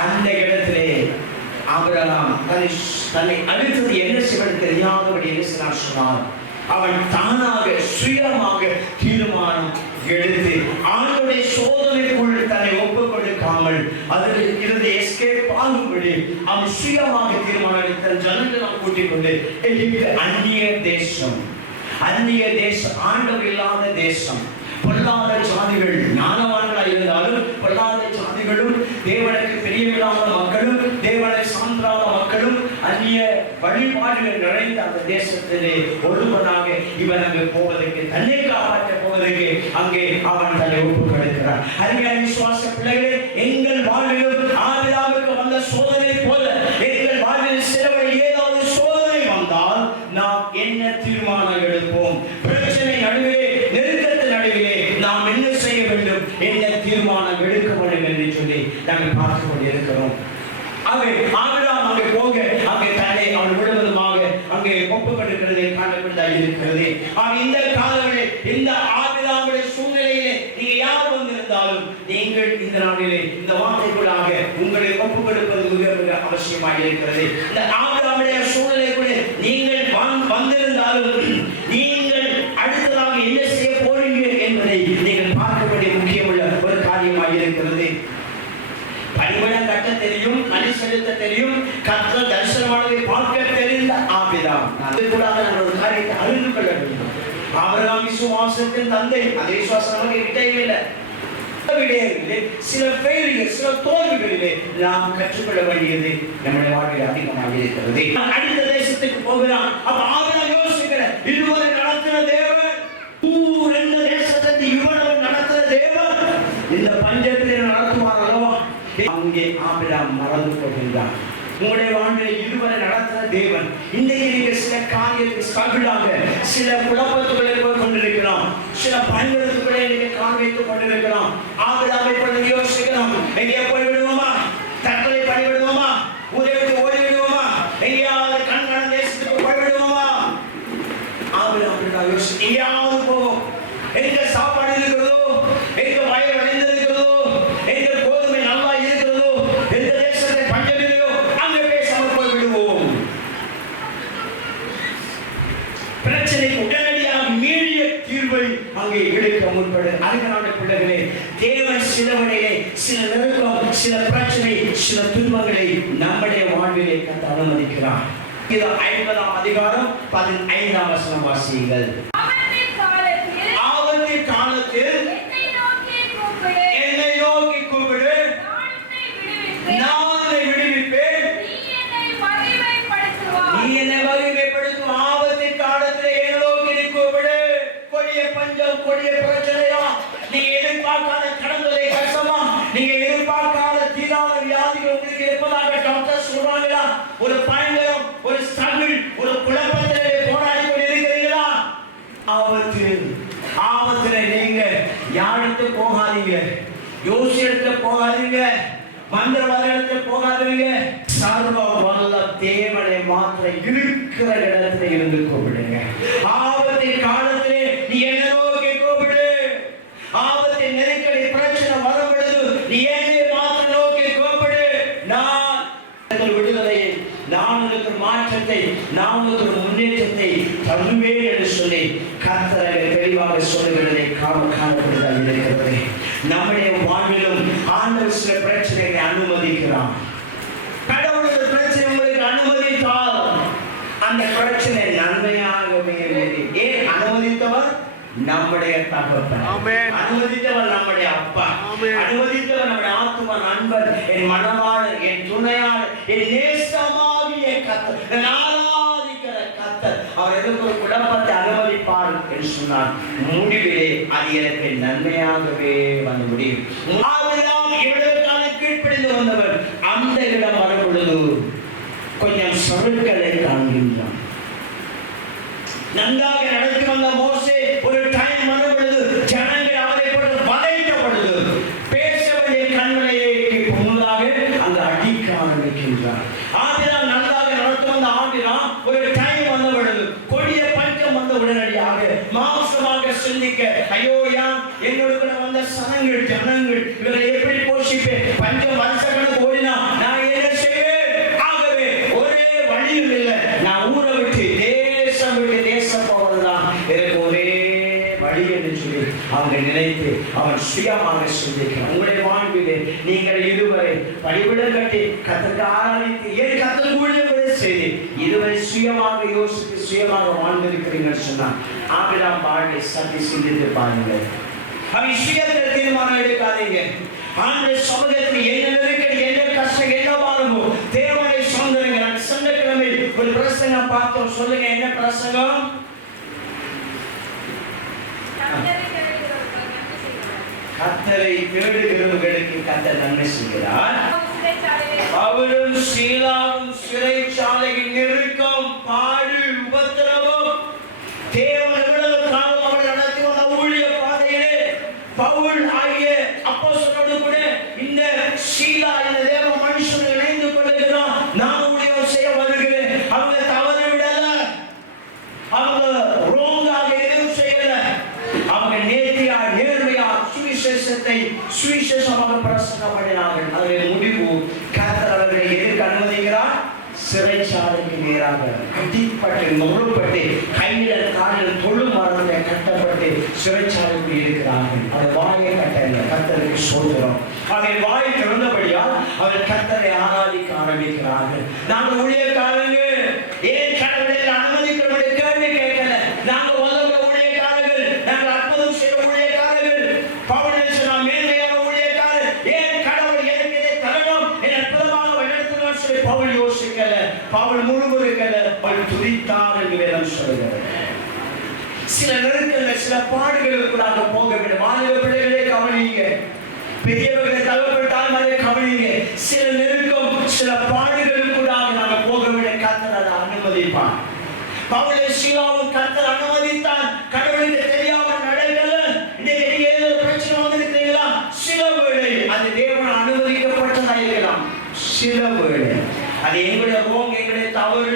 அந்த இடத்திலே ஆபிரகாம் தன்னை அழித்தது என்ன செய்வது தெரியாதபடி என்ன சொன்னார். அவன் தானாக சுயமாக தீர்மானம் எடுத்து ஆண்டவருடைய சோதனைக்குள் தன்னை ஒப்புக் கொடுக்காமல் அதில் இருந்து எஸ்கேப் ஆகும்படி அவன் சுயமாக தீர்மானம் எடுத்த ஜனங்களை நாம் கூட்டிக் கொண்டு எகிப்து அந்நிய தேசம், ஆண்டவர் இல்லாத தேசம், பொல்லாத ஜாதிகள், ஞானவான்களாக இருந்தாலும் பொல்லாத ஜாதிகளும், தேவனுக்கு தெரியவில்லாத மக்களும், தேவனை சார்ந்தாத மக்களும், அந்நிய வழிபாடுகள் நிறைந்த அந்த தேசத்திலே ஒருவனாக இவன் அங்கு போவதற்கு, தன்னை காப்பாற்ற போவதற்கு அங்கே அவன் தன்னை ஒப்புக் கொடுக்கிறான். அருமையான விசுவாச பிள்ளைகளே, எங்கள் வாழ்விலும் ஆபிரகாமுக்கு வந்த சோதனை போல எங்கள் வாழ்வில் சிலவரை ஏதாவது சோதனை வந்தால் நாம் என்ன தீர்மானம் எடுப்போம்? பிரச்சனை நடுவே, நெருக்கத்தின் நடுவிலே நாம் என்ன செய்ய வேண்டும், என்ன தீர்மானம் எடுக்க வேண்டும் என்று சொல்லி நாங்கள் பார்த்துக் கொண்டிருக்கிறோம். ஆபிரகாம் அங்கே போக அங்கே தன்னை அவன் முழுவதுமாக அங்கே ஒப்புக் கொடுக்கிறதை காணக்கூடியதாக இருக்கிறது. இந்த காலங்களில் இந்த ஆபிரகாமுடைய சூழ்நிலையிலே நீங்க யார் வந்திருந்தாலும் நீங்கள் இந்த நாளிலே இந்த வார்த்தைக்குள்ளாக உங்களை ஒப்புக் கொடுப்பது மிக மிக அவசியமாக இருக்கிறது. இந்த ஆபிரகாமுடைய சூழ்நிலைக்குள்ளே நீங்கள் வந்திருந்தாலும் நீங்கள் அடுத்ததாக என்ன செய்ய போறீங்க என்பதை நீங்கள் பார்க்க வேண்டிய முக்கியமுள்ள ஒரு காரியமாக இருக்கிறது. பரிமளம் கட்ட தெரியும், நடி செலுத்த தெரியும், கற்ற தரிசனமானதை பார்க்க தெரிந்த ஆபிரகாம். அது கூட நாங்கள் ஒரு காரியத்தை அறிந்து கொள்ள வேண்டும். ஆபிரகாம் விசுவாசத்தின் தந்தை. அதே விசுவாசம் நமக்கு கிட்டவே இல்லை. சில ஃபெயிலியர், சில தோல்விகளிலே நாம் கற்றுக்கொள்ள வேண்டியது நம்முடைய வாழ்வில் அதிகமாக இருக்கிறது. அடுத்த தேசத்துக்கு போகிறான். அப்ப ஆபிரகாம் யோசிக்கிற, இதுவரை நடத்தின தேவன், இந்த தேசத்தை இவ்வளவு நடத்தின தேவன் இந்த பஞ்சத்திலே நடத்துவார் அல்லவா? அங்கே ஆபிரகாம் மறந்து போகின்றான். உங்களுடைய வாழ்வில் இதுவரை நடத்தின தேவன் இன்றைக்கு நீங்க சில காரியத்தை ஸ்ட்ரகிளாக, சில குழப்பத்துக்களை போய் கொண்டிருக்கிறோம், சில பயன்படுத்துக்களை நீங்க காண்பித்துக் கொண்டிருக்கிறோம். ஆபிரகாமை போல யோசிக்கிறோம், எங்கே போய் விடுவோமா, தற்கொலை பண்ணி விடுவோமா, ஊரை விட்டு ஓடி விடுவோமா, எங்கேயாவது கண்காண தேசத்துக்கு போய் விடுவோமா? ஆபிரகாம் யோசி, எங்கேயாவது போவோம், எங்க சாப்பாடு இருக்கிறதோ, எங்க வயல் விளைந்திருக்கிறதோ, எங்க கோதுமை நல்லா இருக்கிறதோ, எந்த தேசத்தை பஞ்சம் இல்லையோ அங்கே பேசாமல் போய் விடுவோம். பிரச்சனைக்கு உடனடியாக மீறிய தீர்வை அங்கே எடுக்க முற்படு. அருமையான பிள்ளைகளே, தேவன் சிலவனையிலே சில நெருக்கம், சில பிரச்சனை, சில துன்பங்களை நம்முடைய வாழ்விலே கத்த அனுமதிக்கிறார். இது 50ஆம் அதிகாரம் 15ஆம் வசனம் வாசியுங்கள். காலத்தில் என்னை நோக்கி கூப்பிடு, நான் உன்னை விடுவிப்பேன், நீ என்னை மகிமைப்படுத்தும். ஆபத்தின் காலத்தில் என்னை நோக்கி நீ கூப்பிடு. கொடிய பஞ்சம், கொடிய பிரச்சனையா, நீங்க எதிர்பார்க்காத கடந்ததை கஷ்டமா, நீங்க எதிர்பார்க்காத தீராத வியாதிகள் உங்களுக்கு இருப்பதாக டாக்டர் சொல்றாங்களா? ஒரு பயங்கரம், ஒரு ஸ்ட்ரகிள், ஒரு குழப்பத்திலே போராடி கொண்டிருக்கிறீங்களா? ஆபத்துல நீங்க யாருக்கு போகாதீங்க, யோசியத்துல போகாதீங்க, மந்திரவாதத்துல போகாதீங்க. சர்வ வல்ல தேவனை மாத்திர இருக்கிற இடத்துல இருந்து கூப்பிடுங்க. ஆபத்தின் காலத்திலே நீ என்ன நோக்கி கூப்பிடு. ஆபத்தின் நெருக்கடி பிரச்சனை வரும் பொழுது நீ என்னை மாத்திர நோக்கி கூப்பிடு. நான் விடுதலையை, நான் உனக்கு மாற்றத்தை, நான் உனக்கு முன்னேற்றத்தை தருவேன் என்று சொல்லி கர்த்தர் தெளிவாக சொல்லுகிறதை காணப்படுவதாக இருக்கிறது. நம்முடைய வாழ்விலும் ஆண்டவர் சில பிரச்சனைகளை அனுமதிக்கிறார். கடவுளுடைய பிரச்சனை உங்களுக்கு அனுமதித்தால் அந்த பிரச்சனை நன்மையாகவே ஏன் அனுமதித்தவர்? நம்முடைய தகப்பன், அனுமதித்தவர் நம்முடைய அப்பா, அனுமதித்தவர் நம்முடைய ஆத்தும நண்பர், என் மனவாளர், என் துணையாளர், என் நேசமாகி தேவனாகிய கர்த்தர், ஆராதிக்கிற கர்த்தர் அவர் எதுக்கு ஒரு குழப்பத்தை அனுமதிப்பார் என்று சொன்னார். முடிவிலே அது எனக்கு நன்மையாகவே வந்து முடியும். ஆபிரகாம் இவ்வளவு காலம் கீழ்ப்படிந்து வந்தவர் அந்த இடம் வரும் பொழுது கொஞ்சம் சறுக்கலை காண்கின்றான். நன்றாக நடத்தி வந்த மோசே ஒரு டைம் வரும் பொழுது ஜனங்கள் அவரை போட்டு வதைத்த பொழுது பேச வேண்டிய கண்மலைக்கு முன்னதாக அங்கு அடிக்க ஆரம்பிக்கின்றார். ஆபிரகாம் நன்றாக நடத்தி வந்த ஆபிரகாம் ஒரு டைம் வந்த பொழுது கொடிய பஞ்சம் வந்த உடனடியாக மாம்சமாக சிந்திக்க, ஐயோ யான் எங்களுக்கு வந்த ஜனங்கள் இவரை எப்படி போஷிப்பேன், பஞ்சம் வருஷங்களுக்கு ஓடினா நான் என்ன செய்வேன், ஆகவே ஒரே வழியும் இல்லை, நான் ஊரை விட்டு தேசம் போவதுதான் எனக்கு ஒரே வழி என்று சொல்லி அவங்க நினைத்து அவன் சுயமாக சிந்திக்கிறான். உங்களுடைய வாழ்விலே நீங்கள் இதுவரை பலிபீடம் கட்டி கர்த்தருக்கு ஆராதித்து ஏன் கர்த்தர் ஊழியங்களை செய்து இதுவரை சுயமாக யோசித்து சுயமாக வாழ்ந்திருக்கிறீர்கள் சொன்னால் ஆபிரகாம் வாழ்வை சற்று சிந்தித்து பாருங்கள். அவன் சுயத்தில் தீர்மானம் எடுக்காதீங்க. ஆண்டவர் சமூகத்தில் என்ன நெருக்கடி, என்ன கஷ்டம், என்ன பாருமோ தேவனை சொந்தங்க. நான் சனிக்கிழமை ஒரு பிரசங்கம் பார்த்தோம். சொல்லுங்க, என்ன பிரசங்கம்? கர்த்தரை தேடுகிறவர்களுக்கு கர்த்தர் நன்மை செய்கிறார். அவரும் சீலாவும் சிறைச்சாலையின் நெருக்கம், பாடு, உபத்திரவம், தேவன் எவ்வளவு காலம் அவர் நடத்தி வந்த ஊழிய பாதையிலே பவுல் ஆகிய அப்போஸ்தலரோடு கூட இந்த சீலா இந்த தேவ மனுஷன் இணைந்து கொள்ளுகிறான். நான் ஊழியம் செய்ய வருகிறேன். அவங்க தவறு விடல, அவங்க ரோங்காக எதுவும் செய்யல, அவங்க நேர்த்தியா நேர்மையா சுவிசேஷமாக பிரசங்கம் பண்ணினார்கள். அதில் முடிவு கர்த்தர் அவர்களை எதற்கு அனுமதிக்கிறார்? சிறைச்சாலைக்கு நேராக கட்டிப்பட்டு நொறுப்பட்டு கையில் காலில் தொழு மரத்தை கட்டப்பட்டு சிறைச்சாலைக்கு இருக்கிறார்கள். அது வாயை கட்டல, கர்த்தருக்கு சோதரம். அதை வாய் திறந்தபடியால் அவர் கர்த்தரை ஆராதிக்க ஆரம்பிக்கிறார்கள். நாங்கள் ஊழியக்காரங்க ஏன் கடவுளில் அனுமதிக்கிறவர்கள் கேள்வி கேட்கல. நாங்கள் வல்லவ ஊழியக்காரர்கள், நாங்கள் அற்புதம் செய்த ஊழியக்காரர்கள், பவுல் சொன்ன மேன்மையான ஊழியக்காரர், ஏன் கடவுள் எனக்கு இதை தரணும் என் அற்புதமாக வழிநடத்தினார் சொல்லி பவுல் யோசிக்கல. பவுல் முழுவதுக்கல்ல, பவுல் துதித்தார் என்று வேதம் சொல்கிறது. சில நெருக்கங்கள் சில பாடுகளுக்குள்ளாக போக வேண்டும். மாணவ பிள்ளைகளே கவனிங்க, பெரியவர்களை தகவல்பட்டால் அதை கவனிங்க. சில நெருக்கம் சில பாடுகளுக்குள்ளாக நாங்கள் போக வேண்டிய கர்த்தர் அதை அனுமதிப்பான். பவுலை சீலாவும் கர்த்தர் அனுமதித்தான். கடவுளுக்கு தெரியாமல் நடக்கல. இன்னைக்கு ஏதோ பிரச்சனை வந்திருக்கிறீங்களா? சில வேளை அது தேவன் அனுமதிக்கப்பட்டதா இருக்கலாம். சில வேளை அது எங்களுடைய ரோங், எங்களுடைய தவறு,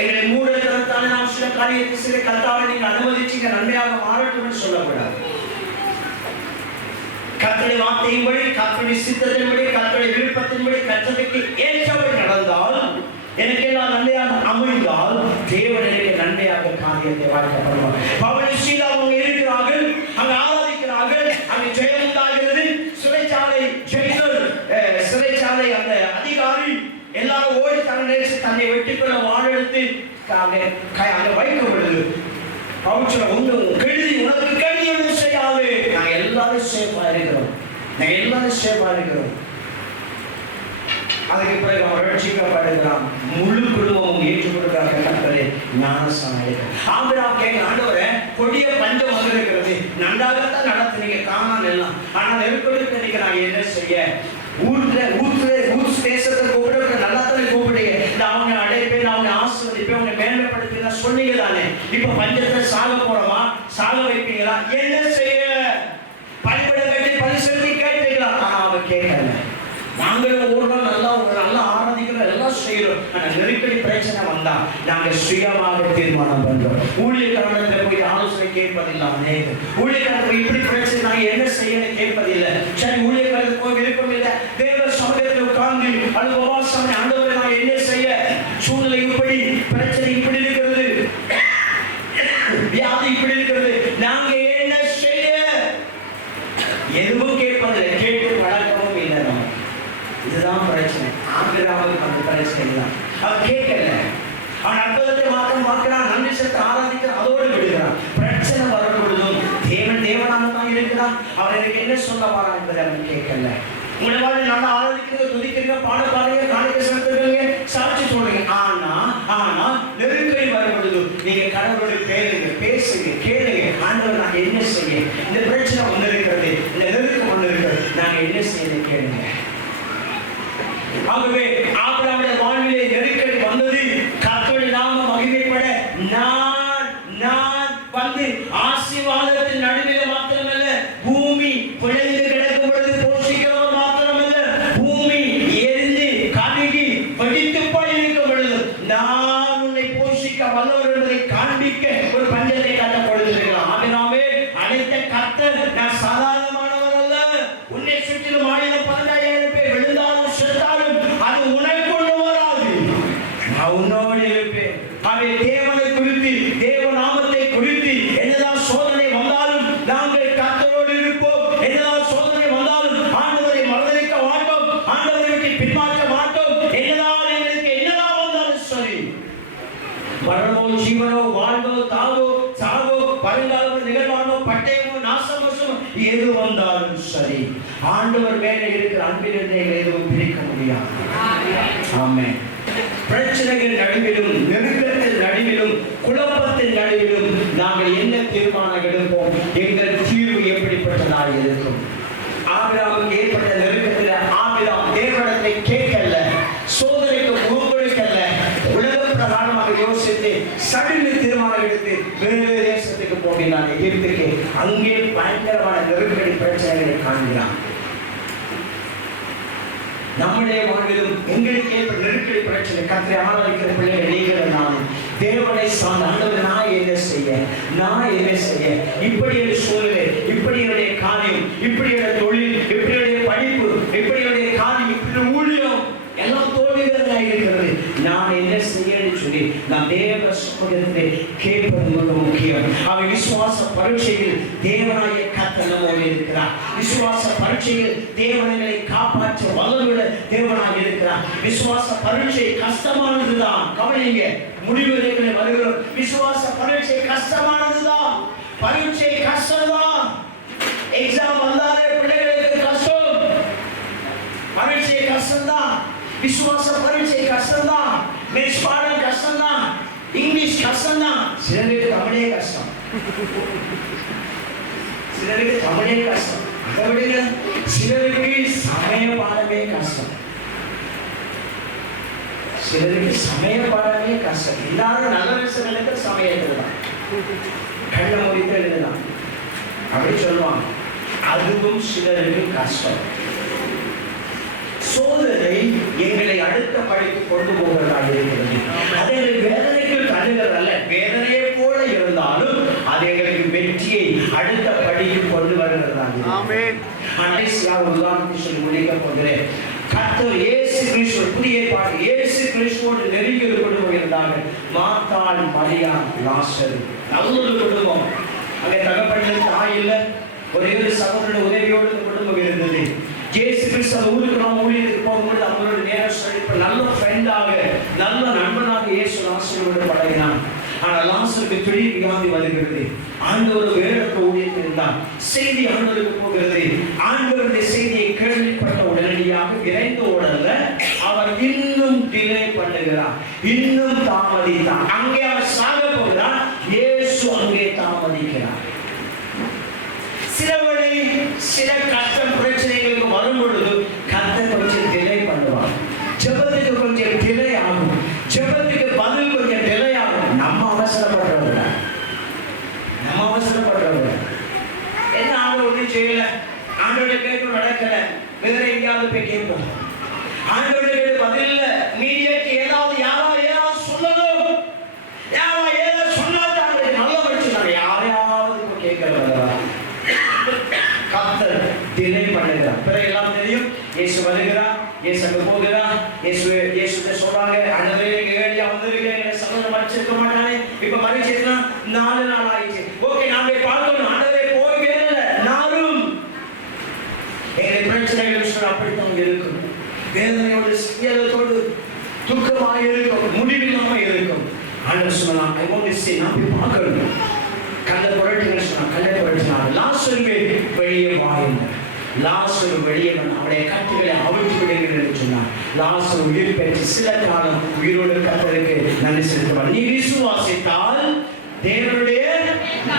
எங்களுடைய மூடத்தனத்தால் நாம் சில காரியத்தை சில கர்த்தாவை நீங்க அனுமதிச்சீங்க நன்மையாக மாறட்டும்னு சொல்லக்கூடாது. கர்த்தருடைய வார்த்தையின்படி, கர்த்தருடைய சித்தத்தின்படி, கர்த்தருடைய விருப்பத்தின்படி, கர்த்தருக்கு ஏற்றபடி நடந்தால், எனக்கு எல்லாம் நன்மையாக அமைந்தால் தேவன் எனக்கு நன்மையாக காரியத்தை வாழ்க்கப்படுவார். பவுல் சீலா அவங்க இருக்கிறார்கள், அங்கு ஆராதிக்கிறார்கள், அங்கு ஜெயம் உண்டாகிறது. சிறைச்சாலை ஜெயிலர், சிறைச்சாலை அந்த அதிகாரி எல்லாரும் ஓடி தன்னை வெட்டிக்கொள்ள வாழெடுத்து அங்க வைக்கப்படுது. உனக்கு கேள்வி ஒன்றும் செய்யாது. நாங்கள் எல்லாரும் சேஃபா இருக்கிறோம், நாங்கள் எல்லாரும் சேஃபா இருக்கிறோம். அதுக்கு பிறகு அவன் ரட்சிக்கப்படுகிறான். முழு குடும்பமும் ஏற்றுக்கொள்கிறாங்க. கர்த்தரே ஞானஸ்நானம். ஆபிரகாம் கேட்க, ஆண்டவரே கொடிய பஞ்சம் வந்திருக்கிறது, நன்றாகத்தான் நடத்துனீங்க காணாம எல்லாம், ஆனால் நெருக்கடிக்கு நீங்க நான் என்ன செய்ய? ஊர் தேசத்தை கூப்பிட நல்லா தானே கூப்பிடுங்க, அவங்க அடைப்பேன், அவங்க ஆசீர்வதிப்பேன், அவங்க மேன்மைப்படுத்தி சொன்னீங்க தானே. இப்ப பஞ்சத்தை சாக போறோமா? சாக வைப்பீங்களா? என்ன செய்ய? பலிபீடம் கட்டி பரிசுத்தி கேட்டீங்களா? அவன் கேட்கல. நாங்களும் ஓடுறோம், நல்லா ஆராதிக்கிறோம், எல்லாம் செய்யறோம். ஆனா நெருக்கடி பிரச்சனை வந்தா நாங்க சுயமாக தீர்மானம் பண்றோம். ஊழியக்காரத்தை போய் ஆலோசனை கேட்பதில்லை. அநேகம் ஊழியக்காரத்தை போய் இப்படி பிரச்சனை நாங்க என்ன செய்யணும் கேட்பதில்லை. சரி, ஊழியக்காரத்துக்கு போய் விருப்பம் இல்லை, தேவ சமூகத்தில் உட்கார்ந்து அது உபவாசம், ஆண்டவரை நான் என்ன செய்ய? சூழ்நிலை இப்படி, பிரச்சனை இப்படி இருக்கிறது, வியாதி இப்படி இருக்கிறது, நாங்க என்ன செய்ய? எதுவும் கேட்பதில்லை, கேட்டு பழக்கமும் இல்லை. நம்ம இதுதான் பிரச்சனை. ஆபிரகாமுக்கு அந்த பிரச்சனை தான். அவன் கேட்கல, அவன் அற்புதத்தை மாத்திரம் பார்க்கிறான், நன்றி செலுத்த ஆராதிக்கிறான், அதோடு விடுகிறான். பிரச்சனை வரப்பொழுதும் தேவனாக தான் இருக்கிறான். அவர் எனக்கு என்ன சொல்ல வரா என்பதை அவன் கேட்கல. உங்களை நல்லா ஆராதிக்கிறீங்க, துதிக்கிறீங்க, பாட பாடுங்க, காணிக்கை செலுத்துறீங்க, சாட்சி சொல்றீங்க. ஆகவே ஆபிரகாமுடைய வாழ்விலே நெருக்கடி வந்தது. கர்த்தருடைய நாமம் மகிமைப்பட நான் வந்து ஆசீர்வாதத்தின் நடுவிலே மாத்திரமல்ல, பூமி பிழைந்து கிடக்கும் பொழுது போஷிக்கிறவர் மாத்திரமல்ல, பூமி எரிந்து கருகி வெடித்து போயிருக்கும் பொழுது நான் உன்னை போஷிக்க வல்லவர் என்பதை காண்பிக்க ஒரு பஞ்சத்தை கட்ட கொடுத்திருக்கிறார். ஆமென். அனைத்த கர்த்தர் நான் சாதாரணமானவர் அல்ல. உன்னை சுற்றிலும் 10,000-15,000 பேர் விழுந்தாலும் செத்தாலும் அது உனக்கு ஒன்று வராது. நான் உன்னோடு இருப்பேன். தேவனை குறித்து, தேவ நாமத்தை குறித்து என்னதான் சோதனை வந்தாலும் நாங்கள் கர்த்தரோடு இருப்போம். என்னதான் சோதனை வந்தாலும் ஆண்டவரை மறந்தளிக்க மாட்டோம், ஆண்டவரை விட்டு பின்மாற்ற மாட்டோம். என்னதான் எங்களுக்கு என்னதான் வந்தாலும் சரி, மரணமோ ஜீவனோ வாழ்வோ தாவோ சாவோ வருங்காலமோ நிகழ்வானோ பட்டயமோ நாசமோசமோ எது வந்தாலும் சரி, ஆண்டவர் மேலே இருக்கிற அன்பிலிருந்தே எதுவும் பிரிக்க முடியாது. ஆமென். பிரச்சனைகள் நடுவிலும், நெருக்கத்தின் நடுவிலும், குழப்பத்தின் நடுவிலும் நாங்கள் என்ன தீர்மானம் எடுப்போம்? எங்கள் தீர்வு எப்படிப்பட்டதாக இருக்கும்? ஆபிரகாமுக்கு ஏற்பட்ட நெருக்கத்தில் ஆபிரகாம் தேவனிடத்தை கேட்கல, சோதனைக்கு முகங்கொடுக்கல, உலக பிரகாரமாக யோசித்து சடுன்னு தீர்மானம் எடுத்து வேறு தேசத்துக்கு போகிறான், எகிப்துக்கு. அங்கே பயங்கரமான நெருக்கடி பிரச்சனைகளை காண்கிறான். நம்முடைய வாழ்விலும் எங்களுக்கு ஏற்பட்ட நெருக்கடி பிரச்சனை, கர்த்தரை ஆராதிக்கிற பிள்ளைகள் நீங்கள் நானும் தேவனை சார்ந்த ஆண்டவர் நான் என்ன செய்ய, இப்படி ஒரு சூழ்நிலை, இப்படி என்னுடைய காரியம், இப்படி என்னுடைய தொழில், இப்படி என்னுடைய படிப்பு, இப்படி என்னுடைய காரியம், இப்படி ஊழியம் எல்லாம் தோல்விகளாக இருக்கிறது, நான் என்ன செய்யணும்னு சொல்லி நாம் தேவ சமூகத்தை கேட்பது மிக முக்கியம். அவை விசுவாச பரீட்சையில் தேவனாய கர்த்தர் நம்மோடு இருக்கிறார். விசுவாச பரீட்சையில் தேவனை காப்பாற்ற வல்லமையுள்ள தேவனாக இருக்கிறார். விசுவாச பரீட்சை கஷ்டமானதுதான். கவனிங்க, முடிவு வருகிறோம். விசுவாச பரீட்சை கஷ்டமானதுதான். பரீட்சை கஷ்டம்தான். எக்ஸாம் வந்தாலே பிள்ளைகளுக்கு கஷ்டம். பரீட்சை கஷ்டம்தான். விசுவாச பரீட்சை கஷ்டம்தான். மேத்ஸ் பாடம் கஷ்டம்தான். இங்கிலீஷ் கஷ்டம்தான். சிலருக்கு தமிழே கஷ்டம். அதை விடுங்க, சிலருக்கு சமய பாடமே கஷ்டம். எல்லாரும் நல்ல விஷயங்களுக்கு சமயத்தில் தான் கண்ண முடித்து எழுதலாம் அப்படி சொல்லுவாங்க. அதுவும் சிலருக்கு கஷ்டம். சோதனை எங்களை அடுத்த படிக்கு கொண்டு போகிறதாக இருக்கிறது. அது எங்களுக்கு வேதனைக்கு தருகிறது அல்ல, வேதனையை போல இருந்தாலும் அது எங்களுக்கு வெற்றியை அடுத்த படிக்கு கொண்டு வருகிறதாக. உதாரணத்தை சொல்லி முடிக்க போகிறேன். கர்த்தர் இயேசு கிறிஸ்து, புதிய ஏற்பாடு, இயேசு கிறிஸ்துவோடு நெருங்கிய ஒரு குடும்பம் இருந்தார்கள். மார்த்தாள், மரியாள், லாசரு. நல்ல ஒரு குடும்பம். அங்கே தகப்பன் தாய் இல்லை, ஒரே ஒரு சகோதரனுடைய உதவியோடு குடும்பம் இருந்தது. இயேசு கிறிஸ்து அந்த ஊருக்கு நாம் ஊழியத்துக்கு போகும்போது அவங்களோட நேரம் செழிப்பு, நல்ல ஃப்ரெண்டாக, நல்ல நண்பனாக இயேசு லாசரோடு பழகினான். ஆனால் லாசருக்கு திடீர் வியாதி வருகிறது. ஆண்டவர் வேறொரு ஊழியத்தில் இருந்தார். செய்தி ஆண்டவருக்கு போகிறது. ஆண்டவருடைய செய்தியை கேள்விப்பட்ட உடனடியாக விரைந்து ஓடல, அவர் இன்னும் டிலே பண்ணுகிறார், இன்னும் தாமதித்தார். அங்கே அவர் சாக போகிறார், இயேசு அங்கே தாமதிக்கிறார். சில கஷ்டம் பிரச்சனைகளுக்கு வரும் பொழுது கர்த்தர் கொஞ்சம் டிலே பண்ணுவார். ஜெபத்துக்கு கொஞ்சம் டிலே ஆகும், ஜெபத்துக்கு பதில் கொஞ்சம் டிலே ஆகும். நம்ம அவசரப்படுறவங்க என்ன ஆண்டு ஒன்றும் செய்யல, ஆண்டோட கேட்கும் நடக்கல, வேற எங்கேயாவது போய் கேட்போம். ஆண்டோட கேட்டு பதில் இல்ல, மீடியாக்கு ஏதாவது யாராவது சொல்லணும், ஏதாவது சொன்னாதான் நல்ல பிரச்சனை. யாரையாவது கேட்கிறதா கர்த்தர் டிலே பண்ணுகிறார். பிறகு எல்லாம் தெரியும். இயேசு வருகிறார், இயேசு அங்க போகிறார். இயேசுட்ட சொல்றாங்க, ஆண்டவரே நீங்க ஏழியா வந்திருக்கீங்க, என்ன சம்பந்தம் மறைச்சிருக்க மாட்டானே, இப்ப மறைச்சிருக்கா 4 நாள் ஆயிடுச்சு. ஓகே, நாம பார்க்கணும். ஆண்டவரே போய் வேறல நாளும் எங்களை பிரச்சனைகள் அப்படித்தான் இருக்கும். வேதனையோடு, சீயலத்தோடு, துக்கமாக இருக்கும், முடிவில்லாம இருக்கும். ஆண்டவர் சொன்னான், ஐ வாண்ட் டு சீ, நான் போய் பார்க்கணும். கல்லை புரட்டினார். லாசருவே வெளியே வாயினார். லாசரு வெளியே வந்து அவருடைய கட்டுகளை அவிழ்த்து விடுங்கள் என்று சொன்னார். லாசரு உயிர் பெற்று சில காலம் உயிரோடு கர்த்தருக்கு நன்றி செலுத்துவார். நீ விசுவாசித்தால் தேவனுடைய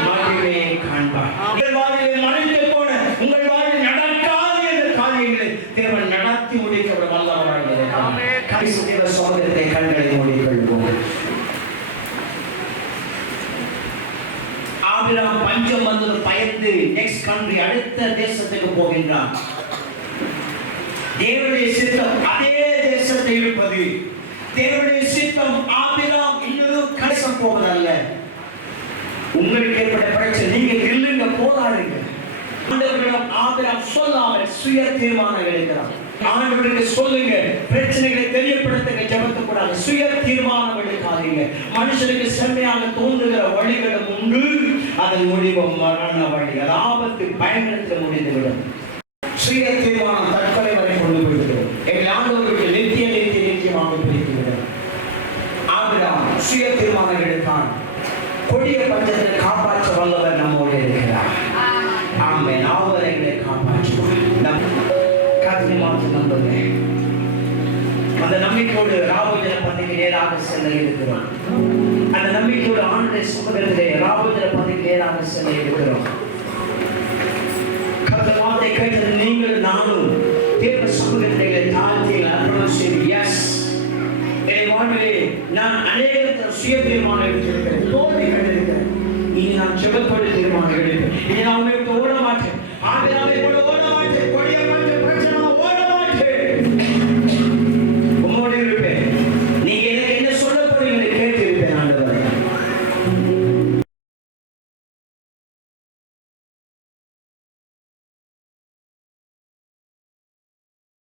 மகிமையை காண்பார். உங்கள் வாழ்வில் மறைந்து போன, உங்கள் வாழ்வில் நடக்காத என்ற காரியங்களை தேவன் நடத்தி முடிக்க வல்லவராக இருக்கிறார். செய்வார். கிறிஸ்துவ சகோதரத்தை கண்களை மூடிக்கொள்வோம். ஆபிரகாம் பஞ்சம் வந்தது பயந்து நெக்ஸ்ட் கண்ட்ரி அடுத்த தேசத்துக்கு போகின்றான். தேவனுடைய சித்தம் அதே தேசத்தில் இருப்பது. தேவனுடைய சித்தம் ஆபிரகாம் இன்னொரு கடைசம் போவதல்ல. உங்களுக்கு ஏற்பட்ட பிரச்சனை நீங்க இல்லைங்க, போராடுங்க. ஆண்டவரிடம் ஆபிரகாம் சொல்லாமல் சுய தீர்மானம் எடுக்கிறார். ஆண்டவருக்கு சொல்லுங்க, பிரச்சனைகளை தெரியப்படுத்துங்க, ஜெபத்துக்கூடாது. சுய தீர்மானம் எடுக்காதீங்க. மனுஷனுக்கு செம்மையாக தோன்றுகிற வழிகளும் உண்டு, அதன் முடிவு மரண வழி. அது ஆபத்து பயங்கரத்தில் முடிந்துவிடும். சுய தீர்மானம் தற்கொலை வரை கொண்டு போய்விடும். எங்கள் ஆண்டவருக்கு நித்தியமாக பிரித்துவிடும். ஆபிரகாம் சுய தீர்மானம் எடுத்தான். கொடிய பஞ்சத்தை காப்பாற்ற வல்லவர் நம்மோடு இருக்கிறார். ஆமென். அவர் எங்களை காப்பாற்றுவார். அந்த நம்பிக்கையோடு ராபோஜன பந்திக்கு நேராக செல்ல இருக்கிறோம். அந்த நம்பிக்கையோடு ஆண்டுடைய சுமதத்திலே ராபோஜன பந்திக்கு நேராக செல்ல இருக்கிறோம். கர்த்தர் வார்த்தை கேட்டது நீங்கள் நானும் தேவ சமூகத்திலே தாழ்த்தி அர்ப்பணம் செய்து எஸ் என் வாழ்விலே நான் அநேகத்தில் சுய தீர்மானம் எடுத்திருக்கிறேன், தோல்வி கண்டிருக்கிறேன். இனி நான் ஜெபத்தோடு தீர்மானம் எடுப்பேன். இனி நான் உங்களை